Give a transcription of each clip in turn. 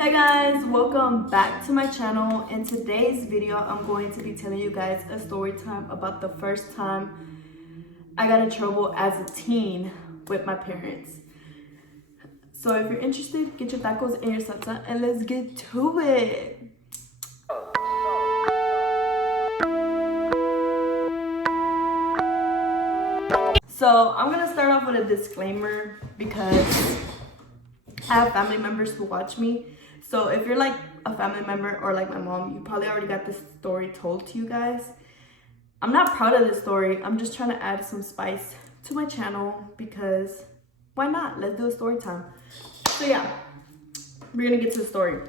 Hey guys, welcome back to my channel. In today's video, I'm going to be telling you guys a story time about the first time I got in trouble as a teen with my parents. So if you're interested, get your tacos and your salsa and let's get to it. So I'm gonna start off with a disclaimer because I have family members who watch me. So if you're like a family member or like my mom, you probably already got this story told to you guys. I'm not proud of this story. I'm just trying to add some spice to my channel because why not? Let's do a story time. So yeah, we're gonna get to the story.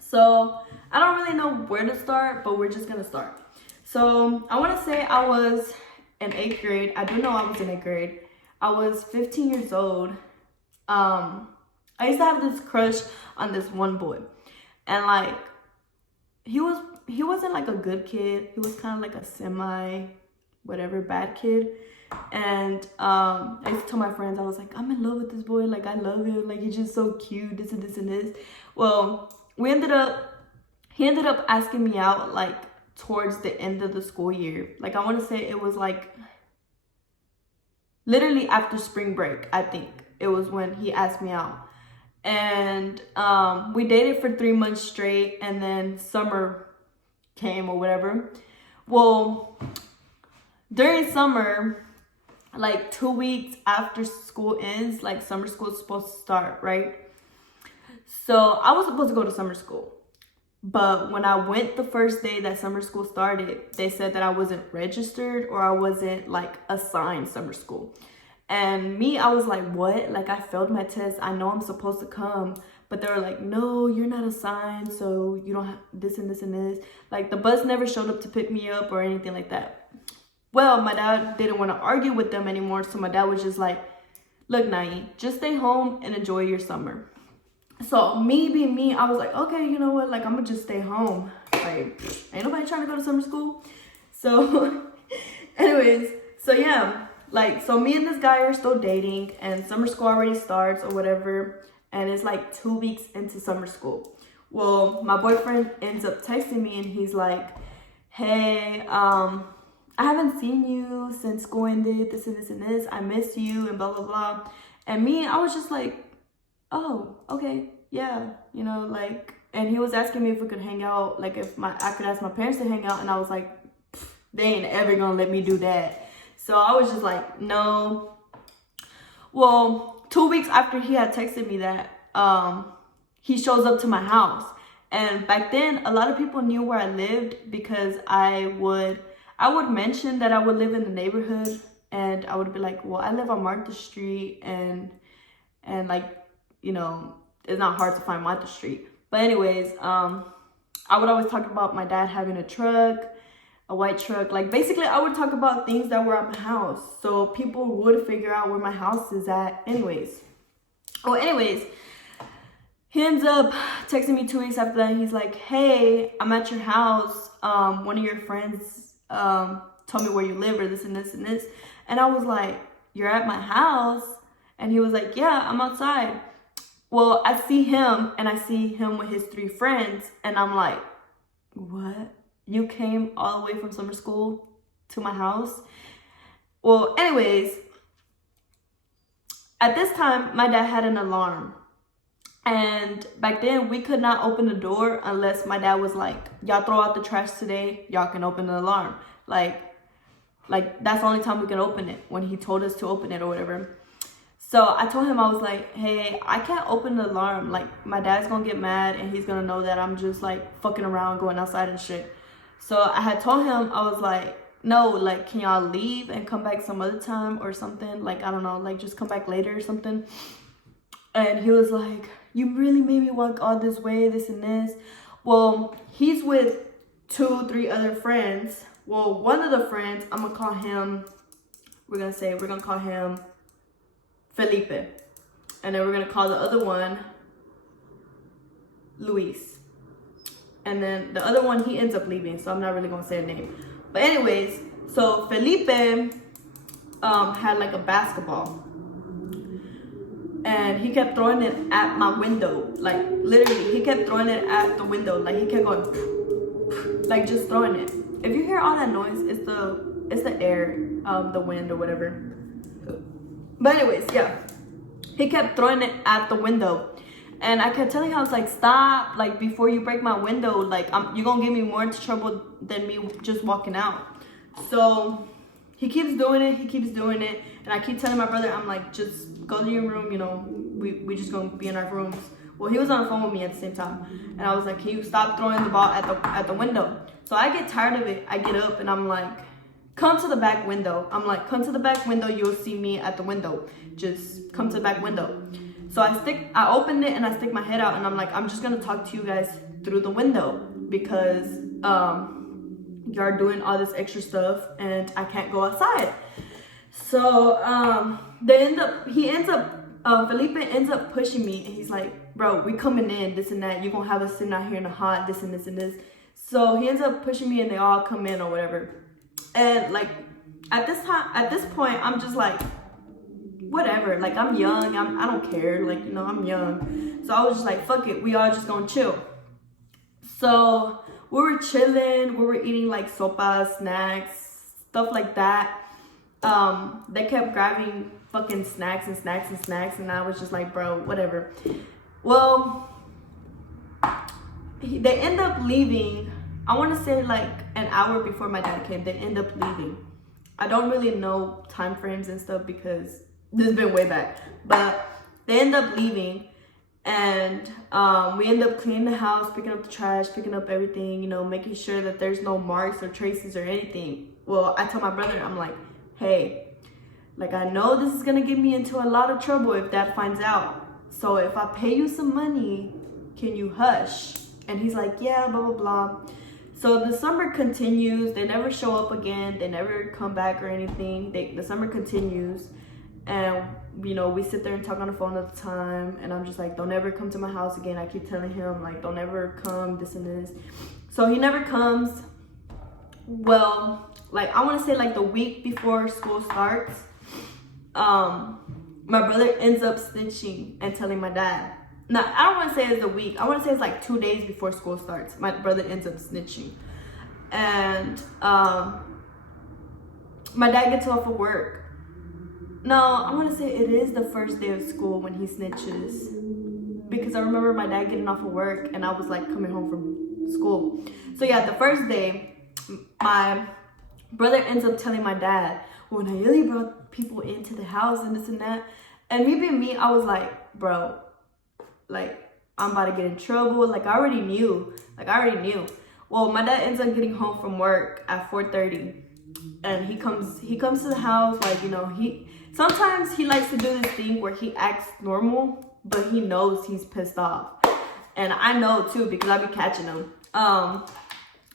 So I don't really know where to start, but we're just gonna start. So I wanna say I was in 8th grade. I do know I was in 8th grade. I was 15 years old. I used to have this crush on this one boy, and like he wasn't like a good kid. He was kind of like a semi whatever bad kid. And I used to tell my friends, I was like, I'm in love with this boy, like I love him, like he's just so cute, this and this and this. Well, he ended up asking me out like towards the end of the school year. Like I want to say it was like literally after spring break. I think it was when he asked me out. And we dated for 3 months straight, and then summer came or whatever. Well, during summer, like 2 weeks after school ends, like summer school is supposed to start, right? So I was supposed to go to summer school, but when I went the first day that summer school started, they said that I wasn't registered or I wasn't like assigned summer school. And me, I was like, what? Like, I failed my test. I know I'm supposed to come. But they were like, no, you're not assigned. So you don't have this and this and this. Like, the bus never showed up to pick me up or anything like that. Well, my dad didn't want to argue with them anymore. So my dad was just like, look, Nai, just stay home and enjoy your summer. So me being me, I was like, okay, you know what? Like, I'm going to just stay home. Like, ain't nobody trying to go to summer school. So anyways, so yeah. Like, so me and this guy are still dating and summer school already starts or whatever. And it's like 2 weeks into summer school. Well, my boyfriend ends up texting me and he's like, hey, I haven't seen you since school ended, this and this and this. I miss you and blah, blah, blah. And me, I was just like, oh, okay, yeah. You know, like, and he was asking me if we could hang out. Like if I could ask my parents to hang out. And I was like, they ain't ever gonna let me do that. So I was just like, no. Well, 2 weeks after he had texted me that, he shows up to my house. And back then, a lot of people knew where I lived because I would mention that I would live in the neighborhood. And I would be like, well, I live on Martha Street. And like, you know, it's not hard to find Martha Street. But anyways, I would always talk about my dad having a truck. A white truck. Like basically I would talk about things that were at my house, so people would figure out where my house is at. Anyways, he ends up texting me 2 weeks after that. He's like, hey, I'm at your house, one of your friends told me where you live or this and this and this. And I was like, you're at my house? And he was like, yeah, I'm outside. Well, I see him and I see him with his 3 friends and I'm like, what? You came all the way from summer school to my house? Well, anyways, at this time, my dad had an alarm. And back then, we could not open the door unless my dad was like, y'all throw out the trash today, y'all can open the alarm. Like that's the only time we can open it, when he told us to open it or whatever. So I told him, I was like, hey, I can't open the alarm. Like, my dad's gonna get mad and he's gonna know that I'm just like fucking around, going outside and shit. So I had told him, I was like, no, like, can y'all leave and come back some other time or something? Like, I don't know, like, just come back later or something. And he was like, you really made me walk all this way, this and this. Well, he's with 2-3 other friends. Well, one of the friends, I'm gonna call him, we're gonna call him Felipe. And then we're gonna call the other one Luis. And then the other one, he ends up leaving, so I'm not really gonna say a name. But anyways, so Felipe had like a basketball. and he kept throwing it at my window. Like literally, he kept throwing it at the window. Like he kept going, like just throwing it. If you hear all that noise, it's the air, the wind or whatever. But anyways, yeah, he kept throwing it at the window. And I kept telling him, I was like, stop, like, before you break my window, like, you're gonna get me more into trouble than me just walking out. So he keeps doing it, and I keep telling my brother, I'm like, just go to your room, you know, we just gonna be in our rooms. Well, he was on the phone with me at the same time, and I was like, can you stop throwing the ball at the window? So I get tired of it, I get up, and I'm like, come to the back window. I'm like, come to the back window, you'll see me at the window. Just come to the back window. So I opened it and I stick my head out and I'm like, I'm just gonna talk to you guys through the window because you're doing all this extra stuff and I can't go outside. So Felipe ends up pushing me and he's like, bro, we coming in, this and that. You're gonna have us sitting out here in the hot, this and this and this. So he ends up pushing me and they all come in or whatever. And like at this point, I'm just like, whatever, like I'm young, I don't care, like, you know, I'm young. So I was just like, fuck it, we all just gonna chill. So we were chilling, we were eating like sopas, snacks, stuff like that. They kept grabbing fucking snacks and I was just like, bro, whatever. Well, they end up leaving, I want to say like an hour before my dad came, they end up leaving. I don't really know time frames and stuff because this has been way back, but they end up leaving and we end up cleaning the house, picking up the trash, picking up everything, you know, making sure that there's no marks or traces or anything. Well, I tell my brother, I'm like, hey, like I know this is gonna get me into a lot of trouble if Dad finds out. So if I pay you some money, can you hush? And he's like, yeah, blah, blah, blah. So the summer continues. They never show up again. They never come back or anything. The summer continues. And, you know, we sit there and talk on the phone all the time. And I'm just like, don't ever come to my house again. I keep telling him, like, don't ever come, this and this. So he never comes. Well, like, I want to say, like, the week before school starts, my brother ends up snitching and telling my dad. Now, I don't want to say it's a week. I want to say it's, like, 2 days before school starts. My brother ends up snitching. And my dad gets off of work. No, I want to say it is the first day of school when he snitches. Because I remember my dad getting off of work and I was like coming home from school. So yeah, the first day, my brother ends up telling my dad, well, Nayeli brought people into the house and this and that. And me being me, I was like, bro, like, I'm about to get in trouble. Like, I already knew. Well, my dad ends up getting home from work at 4:30. And he comes to the house, like, you know, sometimes he likes to do this thing where he acts normal, but he knows he's pissed off. And I know too, because I be catching him. Well,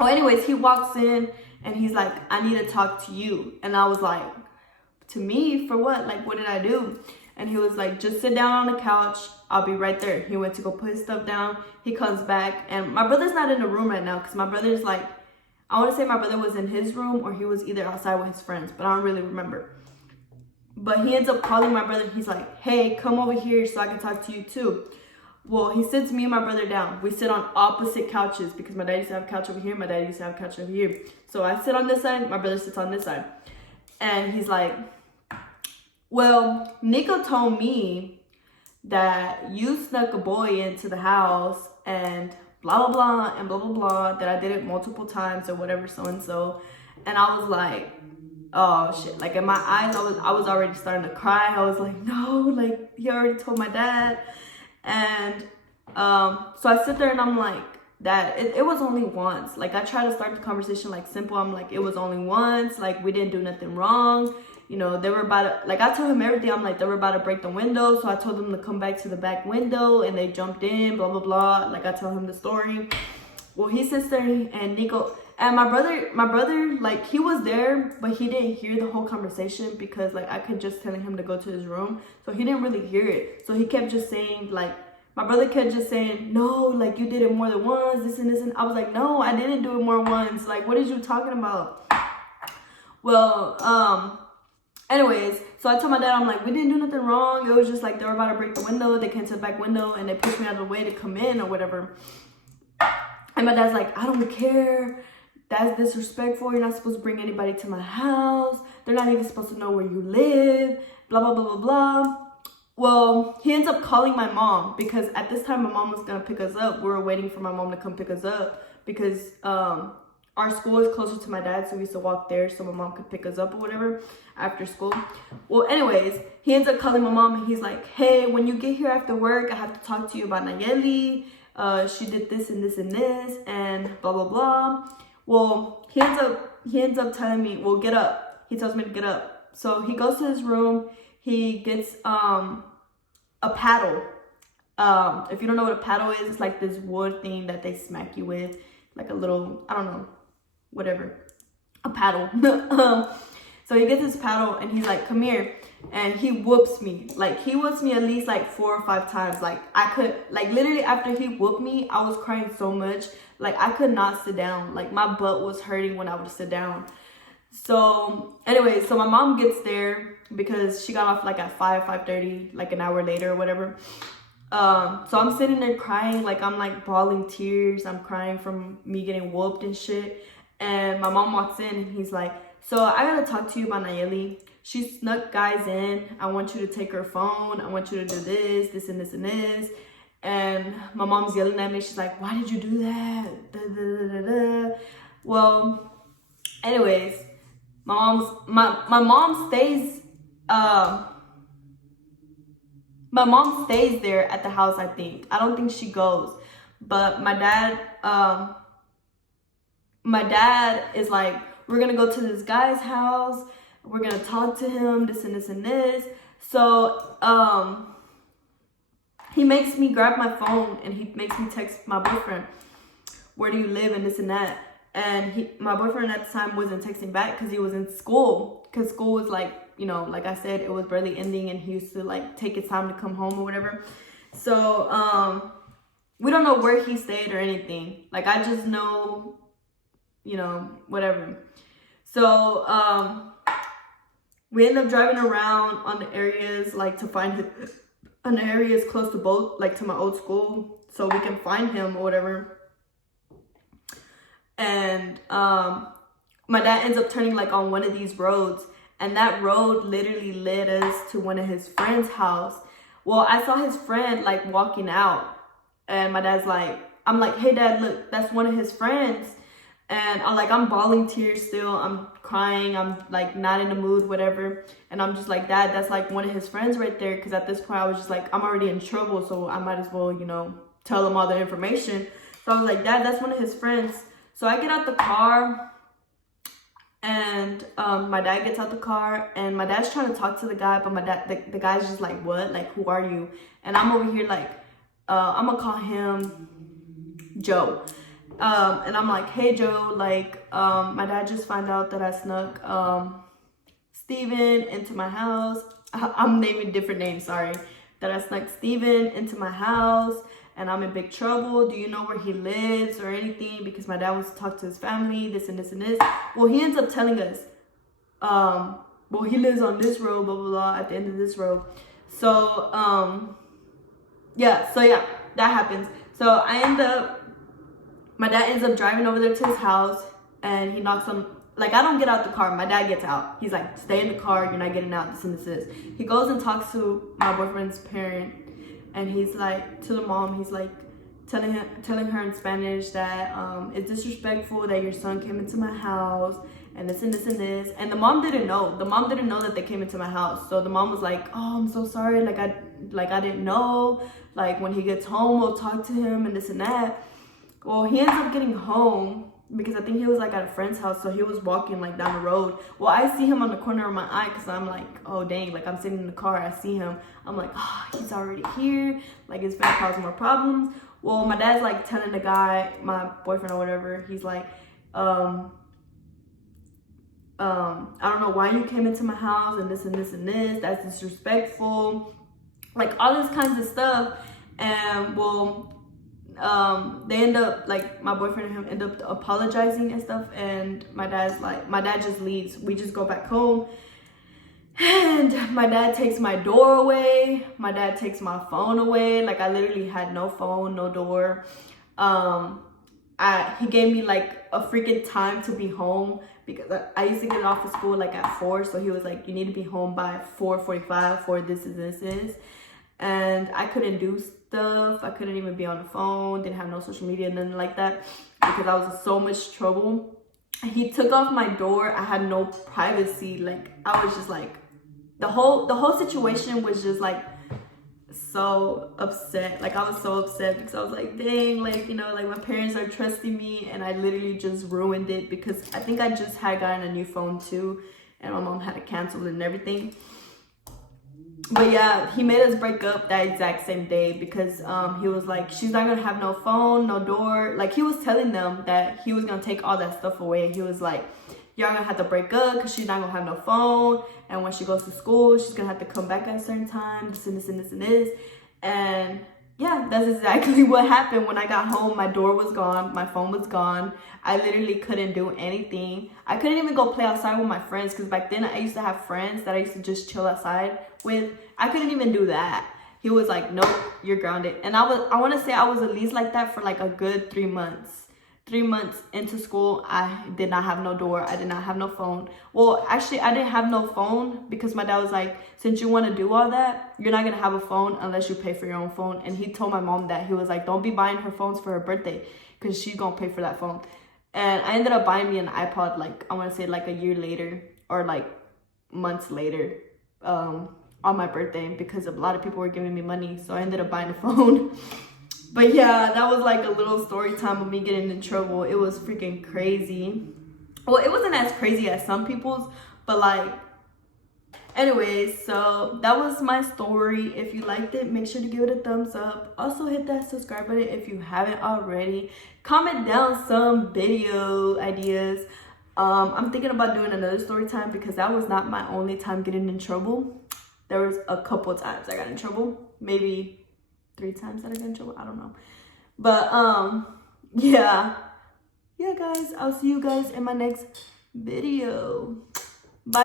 anyways, he walks in and he's like, I need to talk to you. And I was like, to me? For what? Like, what did I do? And he was like, just sit down on the couch. I'll be right there. He went to go put his stuff down. He comes back. And my brother's not in the room right now because my brother's like, I want to say my brother was in his room or he was either outside with his friends, but I don't really remember. But he ends up calling my brother. He's like, hey, come over here so I can talk to you too. Well, he sits me and my brother down. We sit on opposite couches because my dad used to have a couch over here. My dad used to have a couch over here. So I sit on this side. My brother sits on this side. And he's like, well, Nico told me that you snuck a boy into the house and blah, blah, blah, and blah, blah, blah, that I did it multiple times or whatever, so-and-so. And I was like, oh, shit. Like, in my eyes, I was already starting to cry. I was like, no, like, he already told my dad. And so I sit there and I'm like, Dad, it was only once. Like, I try to start the conversation, like, simple. I'm like, it was only once. Like, we didn't do nothing wrong. You know, they were about to, like, I told him everything. I'm like, they were about to break the window. So I told them to come back to the back window and they jumped in, blah, blah, blah. Like, I tell him the story. Well, he sits there and Nico, and my brother, like, he was there, but he didn't hear the whole conversation because, like, I kept just telling him to go to his room. So he didn't really hear it. So he kept just saying, like, my brother kept just saying, no, like, you did it more than once, this and this. And I was like, no, I didn't do it more than once. Like, what are you talking about? Well, Anyways, so I told my dad, I'm like, we didn't do nothing wrong. It was just like they were about to break the window. They came to the back window and they pushed me out of the way to come in or whatever. And my dad's like, I don't care. That's disrespectful. You're not supposed to bring anybody to my house. They're not even supposed to know where you live. Blah, blah, blah, blah, blah. Well, he ends up calling my mom because at this time my mom was going to pick us up. We were waiting for my mom to come pick us up because our school is closer to my dad, so we used to walk there so my mom could pick us up or whatever after school. Well, anyways, he ends up calling my mom and he's like, hey, when you get here after work, I have to talk to you about Nayeli. She did this and this and this and blah, blah, blah. Well, he ends up telling me, well, get up. He tells me to get up. So he goes to his room. He gets a paddle. If you don't know what a paddle is, it's like this wood thing that they smack you with. Like a little, I don't know, whatever. A paddle. So he gets his paddle and he's like, come here. And he whoops me. Like, he whoops me at least like 4 or 5 times. Like, I could, like, literally after he whooped me, I was crying so much. Like, I could not sit down. Like, my butt was hurting when I would sit down. So, anyway, so my mom gets there because she got off like at 5:30, like an hour later or whatever. So I'm sitting there crying, like I'm like bawling tears. I'm crying from me getting whooped and shit. And my mom walks in and he's like, so I gotta talk to you about Nayeli. She snuck guys in. I want you to take her phone. I want you to do this and this and this. And my mom's yelling at me. She's like, why did you do that? Da, da, da, da, da. Well, anyways, my mom stays my mom stays there at the house, I think. I don't think she goes. But my dad is like, we're gonna go to this guy's house, we're gonna talk to him, this and this and this. So he makes me grab my phone and he makes me text my boyfriend, where do you live and this and that. And my boyfriend at the time wasn't texting back because he was in school. Because school was like, you know, like I said, it was barely ending and he used to like take his time to come home or whatever. So we don't know where he stayed or anything. Like, I just know, you know, whatever. So we end up driving around on the areas, like to find an areas close to both, like to my old school, so we can find him or whatever. And my dad ends up turning like on one of these roads, and that road literally led us to one of his friend's house. Well, I saw his friend like walking out, and my dad's like, I'm like, hey dad, look, that's one of his friends. And I'm bawling tears still. I'm crying. I'm like not in the mood, whatever. And I'm just like, dad, that's like one of his friends right there. Because at this point I was just like, I'm already in trouble, so I might as well, you know, tell him all the information. So I was like, dad, that's one of his friends. So I get out the car, and my dad gets out the car, and my dad's trying to talk to the guy, but my dad, the guy's just like, what? Like, who are you? And I'm over here like, I'm gonna call him Joe. And I'm like, hey Joe, like, my dad just found out that I snuck Steven into my house. I'm naming different names, sorry. That I snuck Steven into my house, and I'm in big trouble. Do you know where he lives or anything? Because my dad wants to talk to his family, this and this and this. Well, he ends up telling us, well, he lives on this road, blah, blah, blah, at the end of this road. So, yeah, that happens. So my dad ends up driving over there to his house, and he knocks on, like, I don't get out the car. My dad gets out. He's like, stay in the car. You're not getting out. This and this. He goes and talks to my boyfriend's parent, and he's like, to the mom, he's like, telling her in Spanish that it's disrespectful that your son came into my house, and this and this and this. And the mom didn't know. The mom didn't know that they came into my house. So the mom was like, oh, I'm so sorry. Like, I didn't know. Like, when he gets home, we'll talk to him and this and that. Well, he ends up getting home because I think he was like at a friend's house, so he was walking like down the road. Well, I see him on the corner of my eye because I'm like, oh dang, like I'm sitting in the car, I see him. I'm like, oh, he's already here. Like, it's gonna cause more problems. Well, my dad's like telling the guy, my boyfriend or whatever, he's like, I don't know why you came into my house and this and this and this. That's disrespectful. Like, all this kinds of stuff. And well, they end up, like, my boyfriend and him end up apologizing and stuff, and my dad just leaves. We just go back home, And my dad takes my door away. My dad takes my phone away. Like, I literally had no phone, no door. He gave me like a freaking time to be home because I used to get off of school like at 4. So he was like, you need to be home by 4:45 for this and this is. And I couldn't do stuff. I couldn't even be on the phone. Didn't have no social media, nothing like that, because I was in so much trouble. He took off my door. I had no privacy. Like, I was just like, the whole situation was just like so upset. Like, I was so upset because I was like, dang, like, you know, like my parents are trusting me and I literally just ruined it, because I think I just had gotten a new phone too and my mom had to cancel it and everything. But yeah, he made us break up that exact same day because he was like, she's not gonna have no phone, no door. Like, he was telling them that he was gonna take all that stuff away. He was like, y'all gonna have to break up because she's not gonna have no phone, and when she goes to school she's gonna have to come back at a certain time, this and this and this and this. And yeah, that's exactly what happened. When I got home, my door was gone, my phone was gone. I literally couldn't do anything. I couldn't even go play outside with my friends, because back then I used to have friends that I used to just chill outside with. I couldn't even do that. He was like, nope, you're grounded. And I want to say I was at least like that for like a good 3 months. 3 months into school, I did not have no door. I did not have no phone. Well, actually, I didn't have no phone because my dad was like, since you want to do all that, you're not going to have a phone unless you pay for your own phone. And he told my mom that. He was like, don't be buying her phones for her birthday because she's going to pay for that phone. And I ended up buying me an iPod, like, I want to say like a year later or like months later on my birthday, because a lot of people were giving me money. So I ended up buying a phone. But yeah, that was like a little story time of me getting in trouble. It was freaking crazy. Well, it wasn't as crazy as some people's, but like, anyways, so that was my story. If you liked it, make sure to give it a thumbs up. Also hit that subscribe button if you haven't already. Comment down some video ideas. I'm thinking about doing another story time because that was not my only time getting in trouble. There was a couple times I got in trouble. Maybe 3 times that I got in trouble. I don't know. But yeah guys, I'll see you guys in my next video.